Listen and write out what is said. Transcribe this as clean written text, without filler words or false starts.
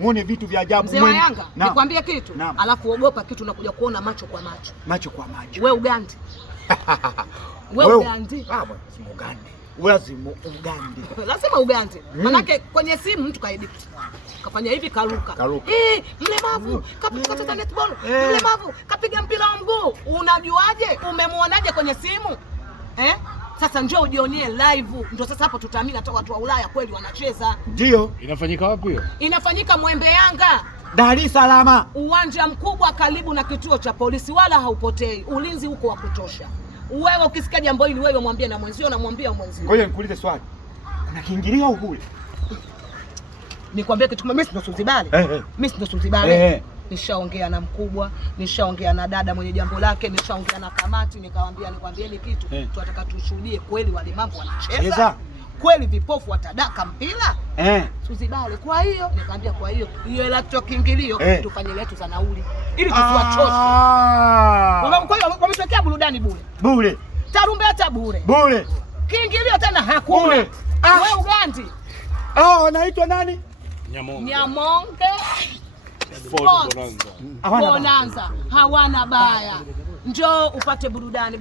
Muone vitu vya ajabu. Mzee wa Yanga, nikwambie kitu. Alafu ogopa kitu unakuja kuona macho kwa macho. Macho kwa macho. Wewe Ugandi. Wewe Ugandi. Ah bwana, si Ugandi. Lazima Ugandi. Lazima Ugandi. Manake kwenye simu mtu kaedit. Kafanya hivi karuka. Mlemavu, kapita netball. Mlemavu, kapiga mpira wa mguu. Unajuaje? Umemuonaje kwenye simu? Sasa njoo ujionie live. Ndio sasa hapo tutaamini hata watu wa Ulaya kweli wanacheza. Ndio. Inafanyika wapi hiyo? Inafanyika Mwembe Yanga, Dar es Salaam. Uwanja mkubwa karibu na kituo cha polisi, wala haupotei. Ulinzi huko wa kutosha. Wewe ukisikia jambo hili wewe mwambie na mwenzio na mwambie mwenzio. Ngoja nikuulize swali. Kuna kiingilio huko? Nikwambie kitu, mimi sio Suzibale. Mimi sio Suzibale. Nishaongea na mkubwa, nishaongea na dada mwenye jambo lake, nishaongea na kamati, nikwambieni kitu. Tunataka tushuhudie kweli walemavu wanacheza. Kweli vipofu watadaka mpira? Suzibale. Kwa hiyo nikamwambia, kwa hiyo hela kiingilio tufanye letu za nauli ili tusiwachoshe. Kwa hiyo wametokea burudani bure. Bure. Tarumbeta bure. Bure. Kiingilio tena hakuna. Wewe Ugandi. Wanaitwa nani? Nyamonge. Bonanza. Hawana baya. Njoo upate burudani.